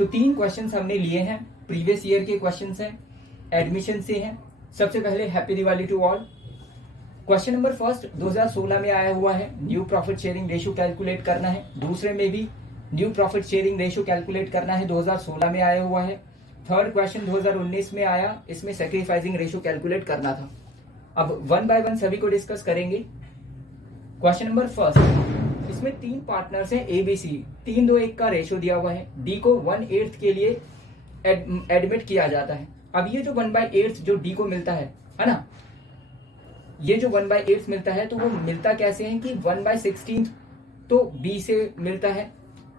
तो 3 क्वेश्चंस हमने लिए हैं, प्रीवियस ईयर के क्वेश्चंस हैं, एडमिशन से हैं। सबसे पहले happy Diwali to all. Question number first 2016 में आया हुआ है, new profit sharing ratio calculate करना है। दूसरे में भी new profit sharing ratio calculate करना है, 2016 में आया हुआ है। थर्ड क्वेश्चन 2019 में आया, इसमें सैक्रिफाइसिंग रेशियो कैलकुलेट करना था। अब वन बाय वन सभी को डिस्कस करेंगे। क्वेश्चन नंबर फर्स्ट, इसमें 3 पार्टनर्स हैं ABC, 3-2-1 का रेशियो दिया हुआ है। डी को 1/8 के लिए एडमिट किया जाता है। अब ये जो 1/8 जो डी को मिलता है ना, ये जो 1/8 मिलता है तो वो मिलता कैसे है कि 1/16 तो बी से मिलता है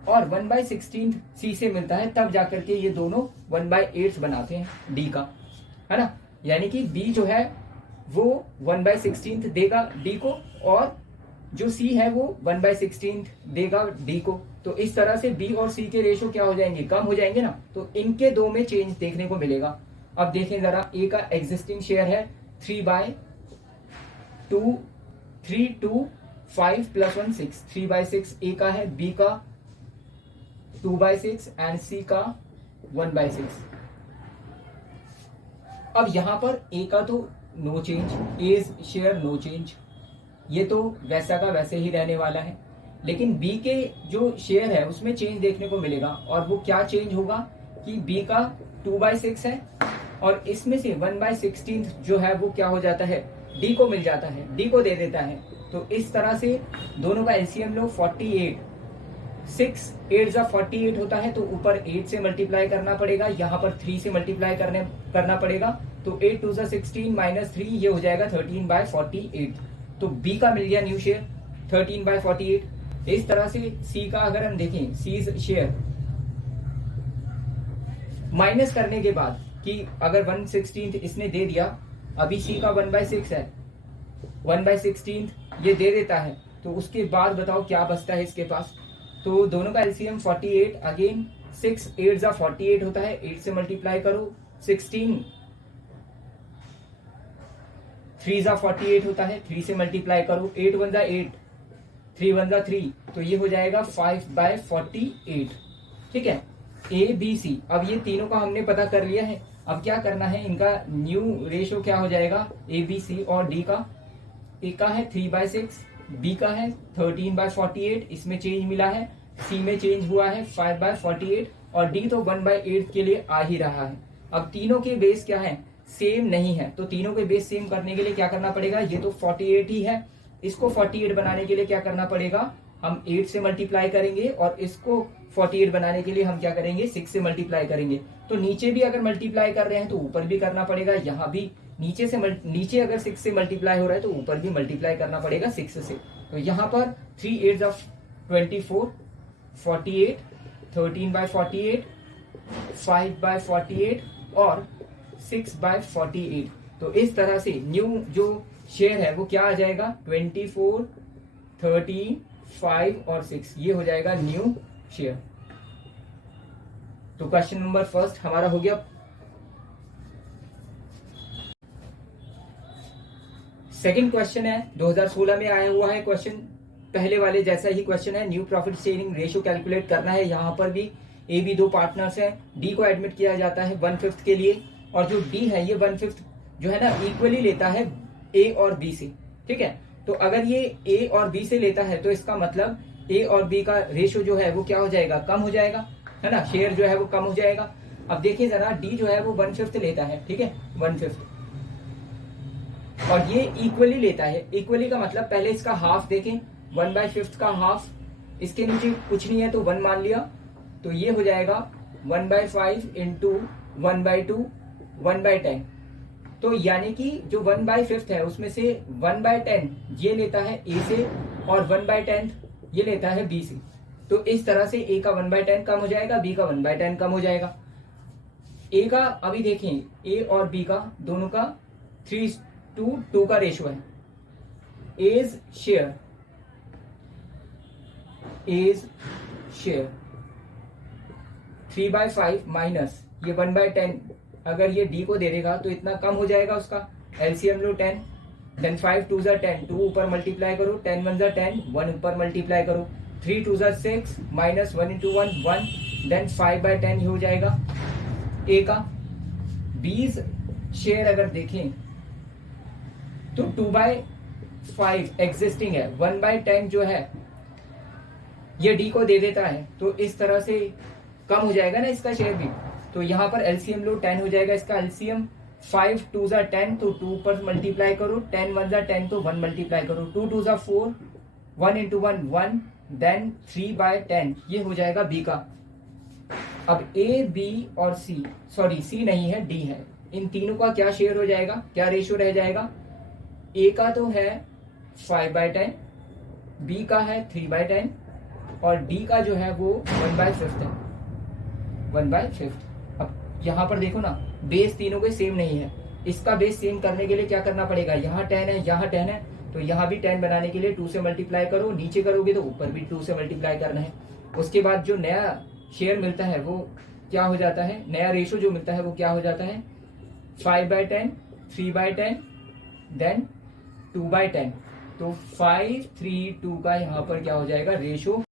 और 1/16 सी से मिलता है, तब जाकर के ये दोनों 1/8 बनाते हैं डी का, है ना। यानी कि बी जो है वो 1/16 देगा डी को और जो सी है वो 1/16 देगा डी को। तो इस तरह से बी और सी के रेशो क्या हो जाएंगे, कम हो जाएंगे ना। तो इनके दो में चेंज देखने को मिलेगा। अब देखें जरा, ए का एग्जिस्टिंग शेयर है 3/2, 3 2 5 + 1 6, 3/6 ए का है, बी का 2/6 एंड सी का 1/6। अब यहां पर ए का तो no change, as share no change, ये तो वैसा का वैसे ही रहने वाला है। लेकिन बी के जो शेयर है उसमें चेंज देखने को मिलेगा, और वो क्या चेंज होगा कि बी का 2/6 है और इसमें से 1/16 जो है वो क्या हो जाता है, डी को मिल जाता है, डी को दे देता है। तो इस तरह से दोनों का एलसीएम लो 48, 6 8 48 होता है, तो ऊपर 8 से मल्टीप्लाई करना पड़ेगा, यहाँ पर 3 से मल्टीप्लाई करना पड़ेगा। तो 8 2 16 -3, ये हो जाएगा 13/48। तो बी का मिल गया न्यू शेयर 13/48। इस तरह से सी का अगर हम देखें, सी शेयर माइनस करने के बाद कि अगर 1/16 इसने दे दिया, अभी सी का 1/6 है, 1/16 ये दे देता है, तो उसके बाद बताओ क्या बचता है इसके पास। तो दोनों का एलसीएम 48, अगेन 6 8 48 होता है, 8 से मल्टीप्लाई करो, 16 3 48 होता है, 3 से मल्टीप्लाई करो, 8 1 8, 3 1 3, तो ये हो जाएगा 5/48। ठीक है, ए बी सी। अब ये तीनों का हमने पता कर लिया है। अब क्या करना है, इनका न्यू रेशो क्या हो जाएगा, ए बी सी और डी का। ए का है 3/6, बी का है 13/48, इसमें चेंज मिला है, सी में चेंज हुआ है 5/48 और डी तो 1/8 के लिए आ ही रहा है। अब तीनों के बेस क्या है, सेम नहीं है, तो तीनों के बेस सेम करने के लिए क्या करना पड़ेगा, ये तो 48 ही है, इसको 48 बनाने के लिए क्या करना पड़ेगा, हम 8 से मल्टीप्लाई करेंगे और इसको 48 बनाने के लिए हम क्या करेंगे, 6 से मल्टीप्लाई करेंगे। तो नीचे भी अगर मल्टीप्लाई कर रहे हैं तो ऊपर भी करना पड़ेगा, यहाँ भी नीचे अगर 6 से मल्टीप्लाई हो रहा है तो ऊपर भी मल्टीप्लाई करना पड़ेगा 6 से। तो यहाँ पर 3 8 24, 48, 13/48, 5/48 और 6/48। तो इस तरह से न्यू जो शेयर है वो क्या आ जाएगा, 24, 13, 5 और 6, ये हो जाएगा न्यू शेयर। तो क्वेश्चन नंबर फर्स्ट हमारा हो गया। सेकंड क्वेश्चन है 2016 में आया हुआ है क्वेश्चन, पहले वाले जैसा ही क्वेश्चन है, new profit sharing ratio calculate करना है। यहाँ पर भी ए बी 2 पार्टनर्स हैं, डी को एडमिट किया जाता है 1/5 के लिए, और जो डी है ये 1/5 जो है ना इक्वली लेता है ए और बी से। ठीक है, तो अगर ये ए और बी से लेता है तो इसका मतलब ए और बी का रेशियो जो है वो क्या हो जाएगा, कम हो जाएगा, है ना, शेयर जो है वो कम हो जाएगा। अब देखिए जरा, डी जो है वो 1/5 लेता है, ठीक है 1/5, और ये इक्वली लेता है। इक्वली का मतलब पहले इसका हाफ देखें, 1/5 का हाफ, इसके नीचे कुछ नहीं है तो 1 मान लिया, तो ये हो जाएगा 1/5 इंटू 1/2, 1/10। तो यानी कि जो 1/5 है उसमें से 1/10 ये लेता है ए से और 1/10 ये लेता है बी से। तो इस तरह से ए का 1/10 कम हो जाएगा, बी का 1/10 कम हो जाएगा। ए का अभी देखें, ए और बी का दोनों का 3:2 का रेशो है। एज शेयर 3/5 माइनस ये 1/10, अगर ये डी को दे देगा तो इतना कम हो जाएगा उसका। एलसीएम लो 10, देन 5 2 10, 2 ऊपर मल्टीप्लाई करो, 10 1 10, 1 ऊपर मल्टीप्लाई करो, 3 2 6 माइनस 1 इंटू 1 1, देन 5/10 ये हो जाएगा ए का। 20 शेयर अगर देखें तो 2/5 एग्जिस्टिंग है, 1/10 जो है ये डी को दे देता है, तो इस तरह से कम हो जाएगा ना इसका शेयर भी। तो यहां पर एलसीएम लो 10 हो जाएगा, इसका एलसीएम 5 2 जा 10 तो 2 पर मल्टीप्लाई करो, 10 1 जा 10 तो 1 मल्टीप्लाई करो, 2 2 जा 4, 1 इंटू 1 1, देन 3/10 ये हो जाएगा बी का। अब ए बी और सी, सॉरी सी नहीं है डी है, इन तीनों का क्या शेयर हो जाएगा, क्या रेशियो रह जाएगा? ए का तो है 5/10, बी का है 3/10 और डी का जो है वो 1/5 है, 1/5। अब यहां पर देखो ना बेस तीनों के सेम नहीं है, इसका बेस सेम करने के लिए क्या करना पड़ेगा, यहाँ 10 है यहाँ 10 है, तो यहाँ भी 10 बनाने के लिए 2 से मल्टीप्लाई करो, नीचे करोगे तो ऊपर भी 2 से मल्टीप्लाई करना है। उसके बाद जो नया शेयर मिलता है वो क्या हो जाता है, नया रेशियो जो मिलता है वो क्या हो जाता है, 5/10, 3/10, देन 2/10। तो 5 3 2 का यहाँ पर क्या हो जाएगा रेशियो।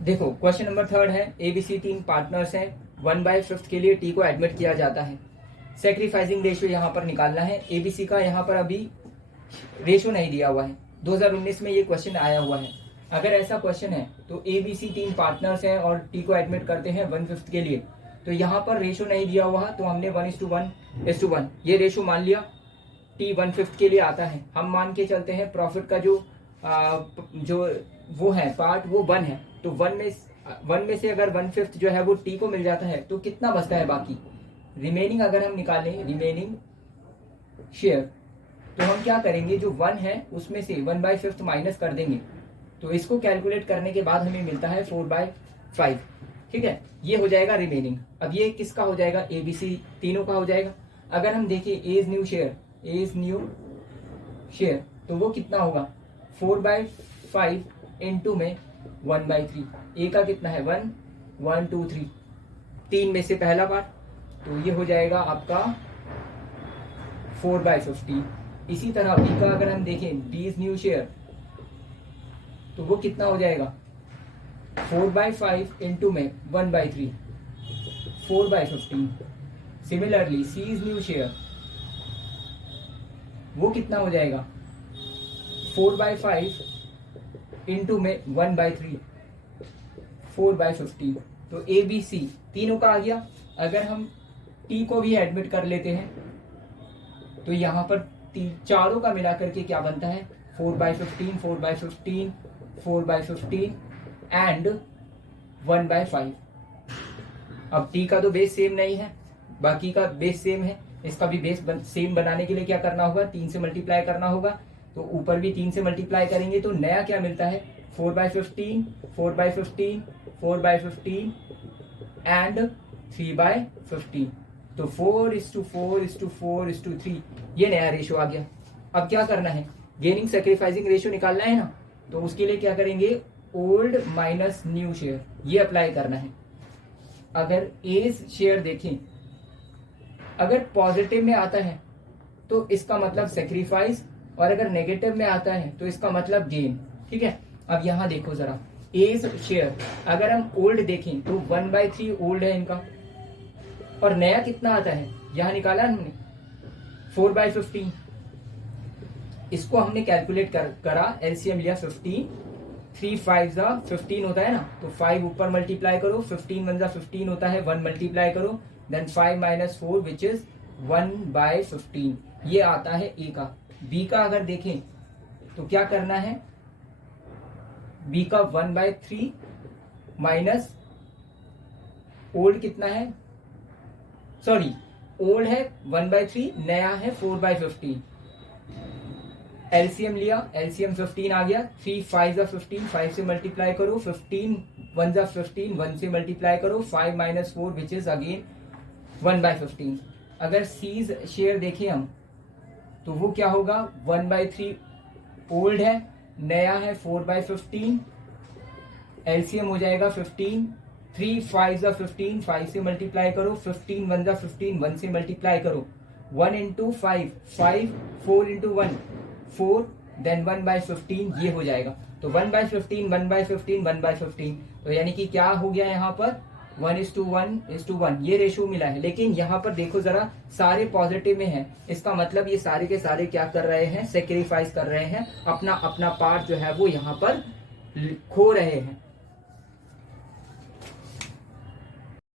देखो क्वेश्चन नंबर 3 है, एबीसी 3 पार्टनर्स हैं, 1/5 के लिए टी को एडमिट किया जाता है। सेक्रीफाइसिंग रेशियो यहाँ पर निकालना है। एबीसी का यहाँ पर अभी रेशियो नहीं दिया हुआ है, 2019 में ये क्वेश्चन आया हुआ है। अगर ऐसा क्वेश्चन है तो एबीसी 3 पार्टनर्स हैं और टी को एडमिट करते हैं 1/5 के लिए, तो यहाँ पर रेशियो नहीं दिया हुआ तो हमने 1:1 ये रेशियो मान लिया। टी 1/5 के लिए आता है, हम मान के चलते हैं प्रॉफिट का जो वो है पार्ट वो 1 है, तो 1 में से अगर 1/5 जो है वो टी को मिल जाता है तो कितना बचता है बाकी, रिमेनिंग अगर हम निकालें रिमेनिंग शेयर, तो हम क्या करेंगे जो 1 है उसमें से 1/5 माइनस कर देंगे, तो इसको कैलकुलेट करने के बाद हमें मिलता है 4/5। ठीक है, ये हो जाएगा रिमेनिंग। अब ये किसका हो जाएगा, एबीसी तीनों का हो जाएगा। अगर हम देखें एज न्यू शेयर तो वो कितना होगा, 4/5 इंटू में 1/3, ए का कितना है 1 1 2 3, 3 में से पहला पार्ट, तो ये हो जाएगा आपका 4/15। इसी तरह बी का अगर हम देखें डी न्यू शेयर तो वो कितना हो जाएगा, 4/5 इंटू में 1/3, 4/15। सिमिलरली सी न्यू शेयर वो कितना हो जाएगा, 4/5 इंटू में 1/3, 4/15। तो ए बी सी तीनों का आ गया। अगर हम टी को भी एडमिट कर लेते हैं तो यहां पर चारों का मिलाकर के क्या बनता है, 4/15, 4/15, 4/15 एंड 1/5। अब टी का तो बेस सेम नहीं है, बाकी का बेस सेम है, इसका भी बेस सेम बनाने के लिए क्या करना होगा, 3 से मल्टीप्लाई करना होगा, तो ऊपर भी 3 से मल्टीप्लाई करेंगे तो नया क्या मिलता है, 4/15, 4/15, 4/15 एंड 3/15। तो 4:4:4:3 ये नया रेशियो आ गया। अब क्या करना है, गेनिंग सैक्रिफाइसिंग रेशियो निकालना है ना, तो उसके लिए क्या करेंगे, ओल्ड माइनस न्यू शेयर ये अप्लाई करना है। अगर एज शेयर देखें, अगर पॉजिटिव में आता है तो इसका मतलब सेक्रीफाइस, और अगर नेगेटिव में आता है तो इसका मतलब गेन। ठीक है, अब यहां देखो जरा, एज शेयर अगर हम ओल्ड देखें तो 1/3 ओल्ड है इनका, और नया कितना आता है, यहां निकाला हमने 4/15। इसको हमने कैलकुलेट करा, एलसीएम लिया 15, 3 5 जा 15 होता है ना, तो 5 ऊपर मल्टीप्लाई करो, 15 1 जा 15 होता है, 1 मल्टीप्लाई करो, देन 5 - 4 विच इज 1/15, ये आता है ए का। बी का अगर देखें तो क्या करना है, बी का 1/3 माइनस ओल्ड कितना है, सॉरी ओल्ड है 1/3, नया है 4/15। एलसीएम लिया, एलसीएम 15 आ गया, 3 5 जा 15, 5 से मल्टीप्लाई करो, 15 1 जा 15, 1 से मल्टीप्लाई करो, 5 - 4 विच इज अगेन 1/15। अगर सीज शेयर देखें हम तो वो क्या होगा, 1/3 ओल्ड है, नया है 4/15, एलसीएम हो जाएगा 15, 3 5 जा 15, 5 से मल्टीप्लाई करो, 15 1 जा 15, 1 से मल्टीप्लाई करो, 1 इंटू 5 5, 4 इंटू 1 4, देन 1/15 ये हो जाएगा। तो 1/15 1/15 1/15 तो यानी कि क्या हो गया यहाँ पर 1:1:1 ये रेशियो मिला है। लेकिन यहाँ पर देखो जरा, सारे पॉजिटिव में है, इसका मतलब ये सारे के सारे क्या कर रहे हैं, सेक्रीफाइस कर रहे हैं, अपना अपना पार्ट जो है वो यहाँ पर खो रहे हैं।